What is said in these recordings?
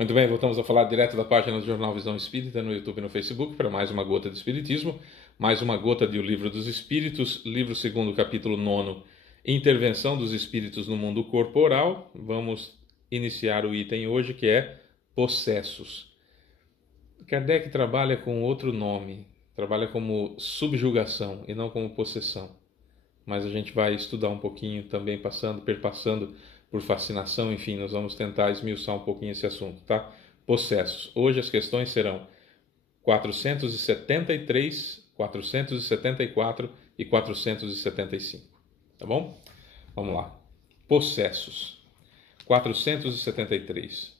Muito bem, voltamos a falar direto da página do Jornal Visão Espírita no YouTube e no Facebook para mais uma gota de Espiritismo, mais uma gota de O Livro dos Espíritos, livro segundo, capítulo 9, Intervenção dos Espíritos no Mundo Corporal. Vamos iniciar o item hoje, que é possessos. Kardec trabalha com outro nome, trabalha como subjugação e não como possessão. Mas a gente vai estudar um pouquinho também, perpassando por fascinação, enfim, nós vamos tentar esmiuçar um pouquinho esse assunto, tá? Possessos. Hoje as questões serão 473, 474 e 475, tá bom? Vamos lá. Possessos. 473.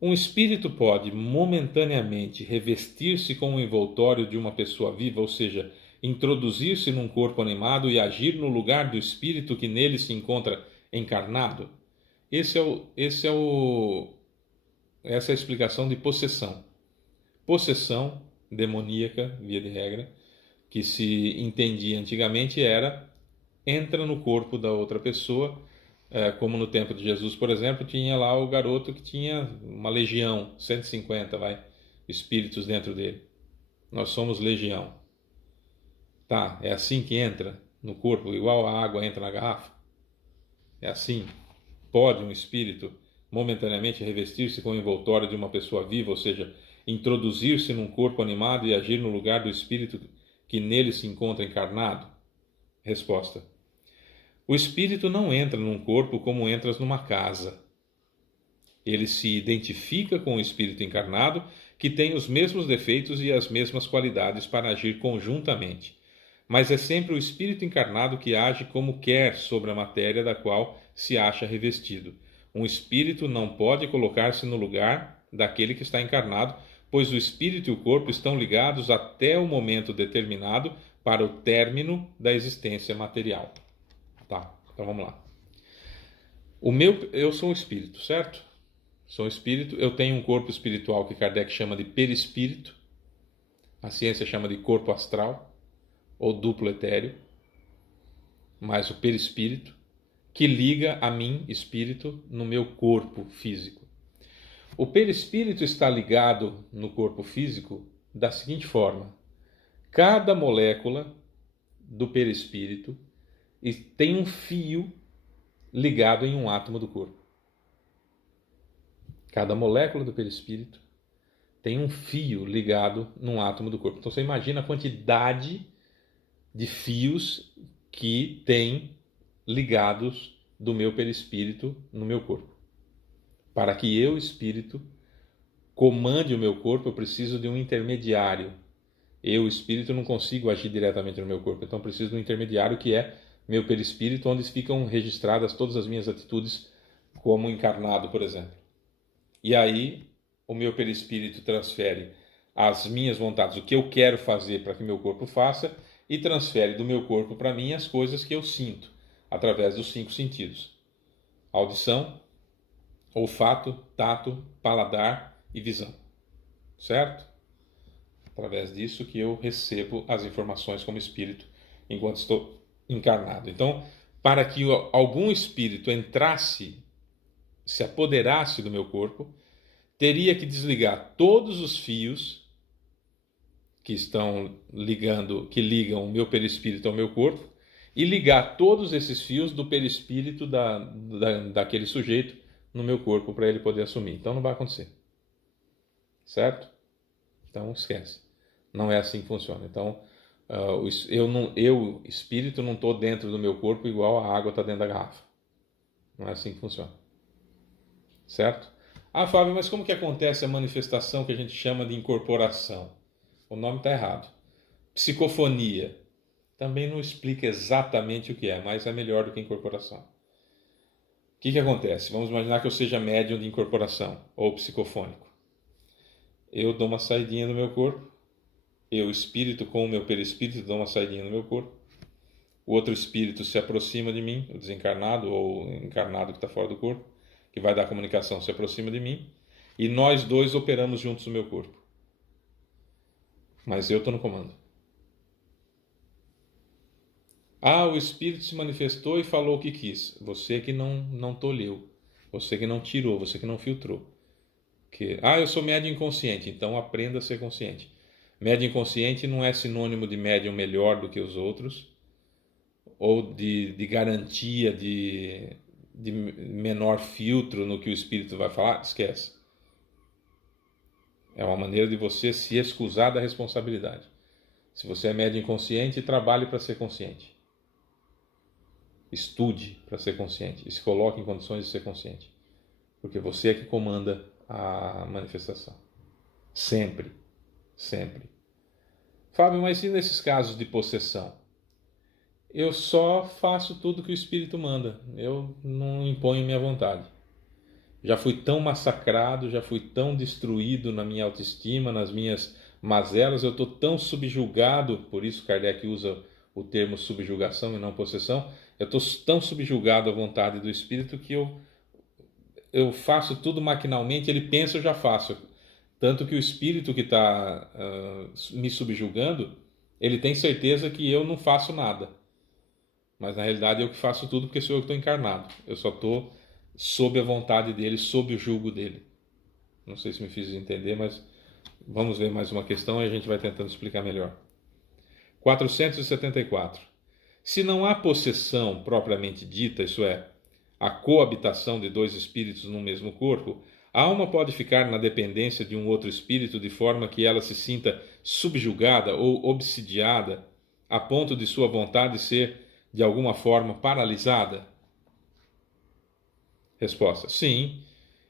Um espírito pode momentaneamente revestir-se com o envoltório de uma pessoa viva, ou seja, introduzir-se num corpo animado e agir no lugar do espírito que nele se encontra encarnado? Essa é a explicação de possessão. Possessão demoníaca, via de regra, que se entendia antigamente entra no corpo da outra pessoa, como no tempo de Jesus, por exemplo, tinha lá o garoto que tinha uma legião, 150, espíritos dentro dele. Nós somos legião. Tá, é assim que entra no corpo, igual a água entra na garrafa? É assim? Pode um espírito momentaneamente revestir-se com o envoltório de uma pessoa viva, ou seja, introduzir-se num corpo animado e agir no lugar do espírito que nele se encontra encarnado? Resposta: o espírito não entra num corpo como entras numa casa. Ele se identifica com o espírito encarnado, que tem os mesmos defeitos e as mesmas qualidades para agir conjuntamente. Mas é sempre o espírito encarnado que age como quer sobre a matéria da qual se acha revestido. Um espírito não pode colocar-se no lugar daquele que está encarnado, pois o espírito e o corpo estão ligados até o momento determinado para o término da existência material. Tá, então vamos lá. Eu sou um espírito, certo? Sou um espírito, eu tenho um corpo espiritual que Kardec chama de perispírito, a ciência chama de corpo astral, ou duplo etéreo, mas o perispírito, que liga a mim, espírito, no meu corpo físico. O perispírito está ligado no corpo físico da seguinte forma: cada molécula do perispírito tem um fio ligado em um átomo do corpo. Cada molécula do perispírito tem um fio ligado num átomo do corpo. Então você imagina a quantidade de fios que tem ligados do meu perispírito no meu corpo. Para que eu, espírito, comande o meu corpo, eu preciso de um intermediário. Eu, espírito, não consigo agir diretamente no meu corpo, então preciso de um intermediário que é meu perispírito, onde ficam registradas todas as minhas atitudes como encarnado, por exemplo. E aí o meu perispírito transfere as minhas vontades, o que eu quero fazer para que meu corpo faça, e transfere do meu corpo para mim as coisas que eu sinto, através dos 5 sentidos: audição, olfato, tato, paladar e visão. Certo? Através disso que eu recebo as informações como espírito enquanto estou encarnado. Então, para que algum espírito entrasse, se apoderasse do meu corpo, teria que desligar todos os fios que ligam o meu perispírito ao meu corpo, e ligar todos esses fios do perispírito daquele sujeito no meu corpo para ele poder assumir. Então não vai acontecer. Certo? Então esquece. Não é assim que funciona. Então eu espírito, não estou dentro do meu corpo igual a água está dentro da garrafa. Não é assim que funciona. Certo? Ah, Fábio, mas como que acontece a manifestação que a gente chama de incorporação? O nome está errado. Psicofonia. Também não explica exatamente o que é, mas é melhor do que incorporação. O que acontece? Vamos imaginar que eu seja médium de incorporação ou psicofônico. Eu dou uma saidinha no meu corpo. Eu, espírito, com o meu perispírito, dou uma saidinha no meu corpo. O outro espírito se aproxima de mim, o desencarnado ou o encarnado que está fora do corpo, que vai dar comunicação, se aproxima de mim. E nós dois operamos juntos no meu corpo. Mas eu estou no comando. Ah, o espírito se manifestou e falou o que quis. Você que não tolheu. Você que não tirou, você que não filtrou. Eu sou médium inconsciente, então aprenda a ser consciente. Médium inconsciente não é sinônimo de médium melhor do que os outros, ou de garantia de menor filtro no que o espírito vai falar. Esquece. É uma maneira de você se excusar da responsabilidade. Se você é médium inconsciente, trabalhe para ser consciente. Estude para ser consciente e se coloque em condições de ser consciente. Porque você é que comanda a manifestação. Sempre. Sempre. Fábio, mas e nesses casos de possessão? Eu só faço tudo que o Espírito manda. Eu não imponho minha vontade. Já fui tão massacrado, já fui tão destruído na minha autoestima, nas minhas mazelas, eu estou tão subjugado, por isso Kardec usa o termo subjugação e não possessão, eu estou tão subjugado à vontade do Espírito que eu faço tudo maquinalmente, ele pensa, eu já faço. Tanto que o Espírito que está me subjugando, ele tem certeza que eu não faço nada. Mas na realidade eu que faço tudo porque sou eu que estou encarnado. Eu só estou sob a vontade dele, sob o jugo dele. Não sei se me fiz entender, mas vamos ver mais uma questão e a gente vai tentando explicar melhor. 474. Se não há possessão propriamente dita, isso é, a coabitação de dois espíritos no mesmo corpo, a alma pode ficar na dependência de um outro espírito de forma que ela se sinta subjugada ou obsidiada, a ponto de sua vontade ser, de alguma forma, paralisada? Resposta: sim.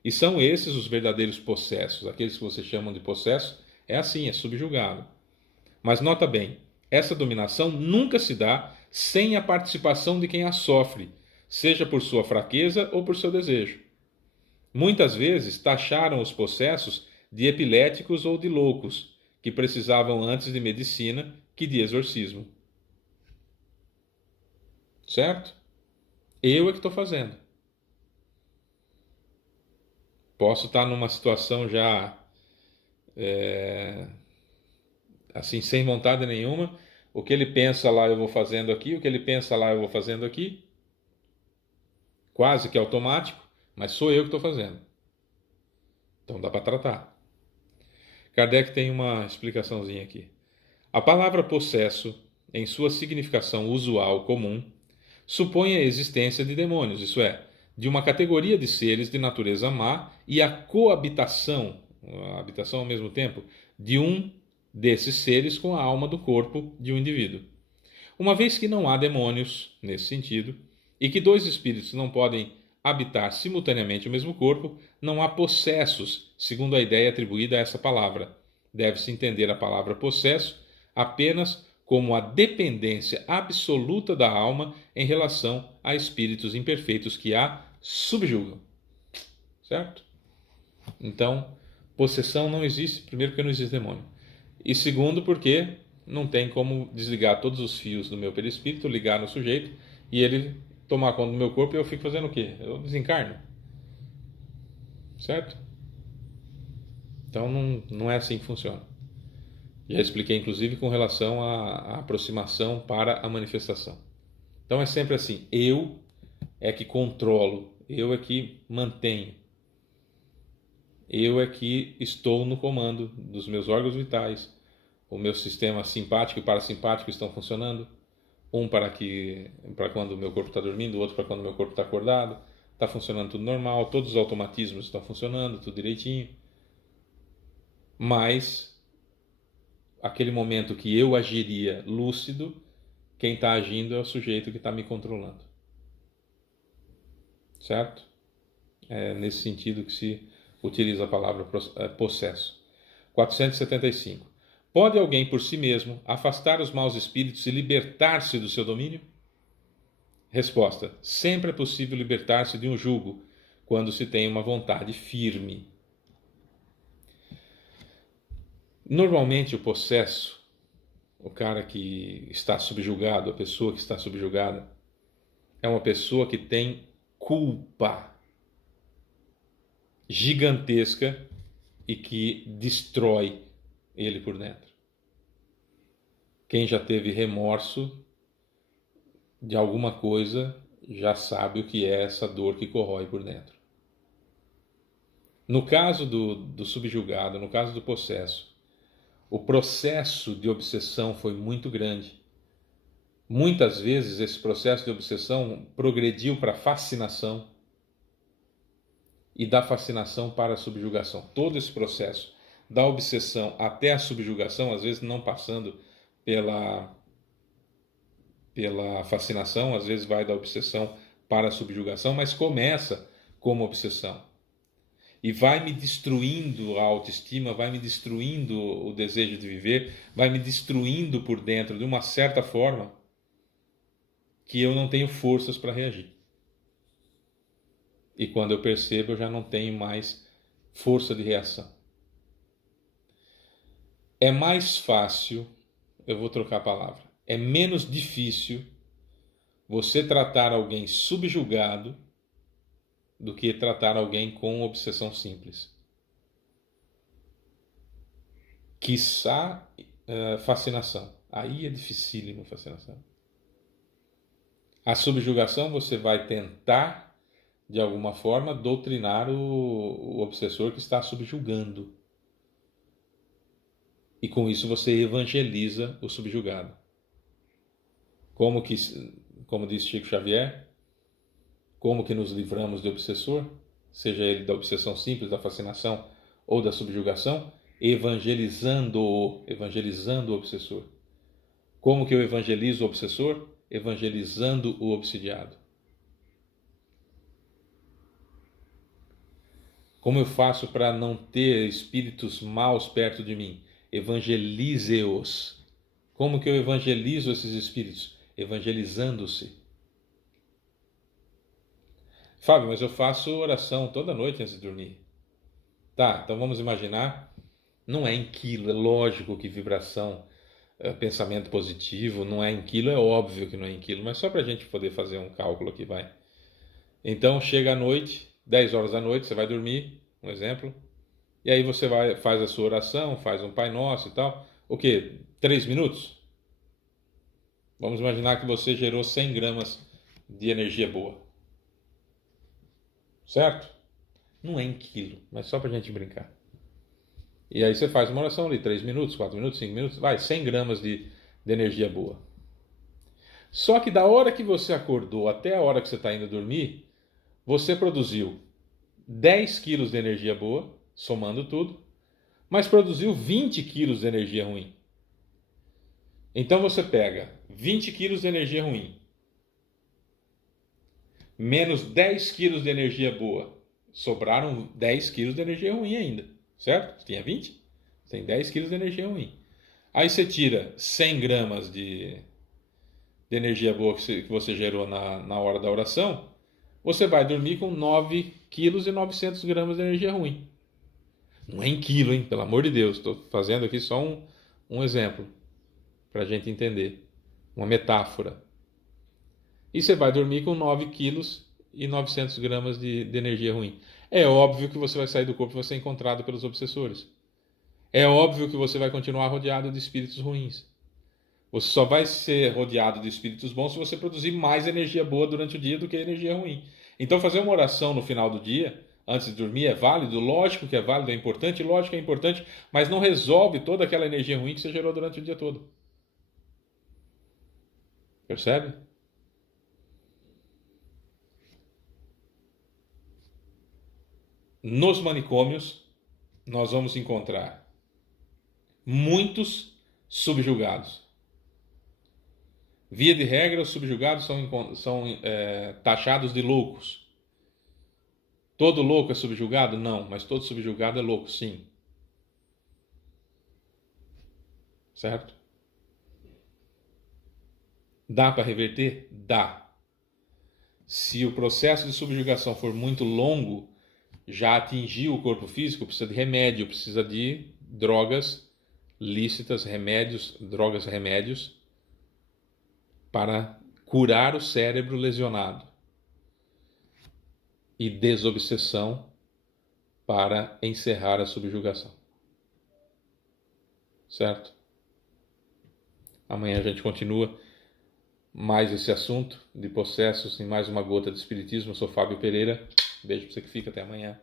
E são esses os verdadeiros possessos. Aqueles que vocês chamam de possesso, é assim, é subjugado. Mas nota bem, essa dominação nunca se dá sem a participação de quem a sofre, seja por sua fraqueza ou por seu desejo. Muitas vezes taxaram os possessos de epiléticos ou de loucos, que precisavam antes de medicina que de exorcismo. Certo? Eu é que estou fazendo. Posso estar numa situação já assim, sem vontade nenhuma. O que ele pensa lá eu vou fazendo aqui, o que ele pensa lá eu vou fazendo aqui. Quase que automático, mas sou eu que estou fazendo. Então dá para tratar. Kardec tem uma explicaçãozinha aqui. A palavra possesso, em sua significação usual comum, supõe a existência de demônios, isso é, de uma categoria de seres de natureza má e a coabitação, a habitação ao mesmo tempo, de um desses seres com a alma do corpo de um indivíduo. Uma vez que não há demônios, nesse sentido, e que dois espíritos não podem habitar simultaneamente o mesmo corpo, não há possessos, segundo a ideia atribuída a essa palavra. Deve-se entender a palavra possesso apenas como a dependência absoluta da alma em relação a espíritos imperfeitos que a subjugam. Certo? Então, possessão não existe, primeiro porque não existe demônio. E segundo porque não tem como desligar todos os fios do meu perispírito, ligar no sujeito e ele tomar conta do meu corpo e eu fico fazendo o quê? Eu desencarno. Certo? Então não é assim que funciona. Já expliquei, inclusive, com relação à aproximação para a manifestação. Então é sempre assim: eu é que controlo, eu é que mantenho, eu é que estou no comando dos meus órgãos vitais, o meu sistema simpático e parasimpático estão funcionando, um para quando o meu corpo está dormindo, o outro para quando o meu corpo está acordado, está funcionando tudo normal, todos os automatismos estão funcionando, tudo direitinho, mas aquele momento que eu agiria lúcido, quem está agindo é o sujeito que está me controlando. Certo? É nesse sentido que se utiliza a palavra possesso. 475. Pode alguém por si mesmo afastar os maus espíritos e libertar-se do seu domínio? Resposta: sempre é possível libertar-se de um jugo, quando se tem uma vontade firme. Normalmente o possesso, o cara que está subjugado, a pessoa que está subjugada, é uma pessoa que tem culpa gigantesca e que destrói ele por dentro. Quem já teve remorso de alguma coisa já sabe o que é essa dor que corrói por dentro. No caso do subjugado, no caso do possesso, o processo de obsessão foi muito grande. Muitas vezes esse processo de obsessão progrediu para a fascinação e da fascinação para a subjugação. Todo esse processo da obsessão até a subjugação, às vezes não passando pela fascinação, às vezes vai da obsessão para a subjugação, mas começa como obsessão. E vai me destruindo a autoestima, vai me destruindo o desejo de viver, vai me destruindo por dentro de uma certa forma que eu não tenho forças para reagir. E quando eu percebo, eu já não tenho mais força de reação. É mais fácil, eu vou trocar a palavra, é menos difícil você tratar alguém subjugado do que tratar alguém com obsessão simples. Quiçá fascinação. Aí é dificílimo fascinação. A subjugação você vai tentar, de alguma forma, doutrinar o obsessor que está subjugando. E com isso você evangeliza o subjugado. Como diz Chico Xavier, como que nos livramos do obsessor, seja ele da obsessão simples, da fascinação ou da subjugação, evangelizando o obsessor. Como que eu evangelizo o obsessor? Evangelizando o obsidiado. Como eu faço para não ter espíritos maus perto de mim? Evangelize-os. Como que eu evangelizo esses espíritos? Evangelizando-se. Fábio, mas eu faço oração toda noite antes de dormir. Tá, então vamos imaginar, não é em quilo, é lógico que vibração, pensamento positivo, não é em quilo, é óbvio que não é em quilo, mas só para a gente poder fazer um cálculo aqui, vai. Então chega a noite, 10 horas da noite, você vai dormir, um exemplo, e aí você faz a sua oração, faz um Pai Nosso e tal. O quê? 3 minutos? Vamos imaginar que você gerou 100 gramas de energia boa. Certo? Não é em quilo, mas só pra gente brincar. E aí você faz uma oração ali, 3 minutos, 4 minutos, 5 minutos, vai, 100 gramas de energia boa. Só que da hora que você acordou até a hora que você está indo dormir, você produziu 10 quilos de energia boa, somando tudo, mas produziu 20 quilos de energia ruim. Então você pega 20 quilos de energia ruim, menos 10 quilos de energia boa, sobraram 10 quilos de energia ruim ainda, certo? Você tinha 20, tem 10 quilos de energia ruim. Aí você tira 100 gramas de energia boa que você gerou na hora da oração, você vai dormir com 9 quilos e 900 gramas de energia ruim. Não é em quilo, hein? Pelo amor de Deus, estou fazendo aqui só um exemplo, para a gente entender, uma metáfora. E você vai dormir com 9 quilos e 900 gramas de energia ruim. É óbvio que você vai sair do corpo e vai ser encontrado pelos obsessores. É óbvio que você vai continuar rodeado de espíritos ruins. Você só vai ser rodeado de espíritos bons se você produzir mais energia boa durante o dia do que energia ruim. Então fazer uma oração no final do dia, antes de dormir, é válido? Lógico que é válido, é importante, lógico que é importante, mas não resolve toda aquela energia ruim que você gerou durante o dia todo. Percebe? Nos manicômios, nós vamos encontrar muitos subjugados. Via de regra, os subjugados são taxados de loucos. Todo louco é subjugado? Não, mas todo subjugado é louco, sim. Certo? Dá para reverter? Dá. Se o processo de subjugação for muito longo, já atingiu o corpo físico, precisa de remédio, precisa de drogas lícitas, remédios, drogas, remédios, para curar o cérebro lesionado. E desobsessão para encerrar a subjugação. Certo? Amanhã a gente continua mais esse assunto de processos em mais uma gota de espiritismo. Eu sou Fábio Pereira. Beijo para você que fica. Até amanhã.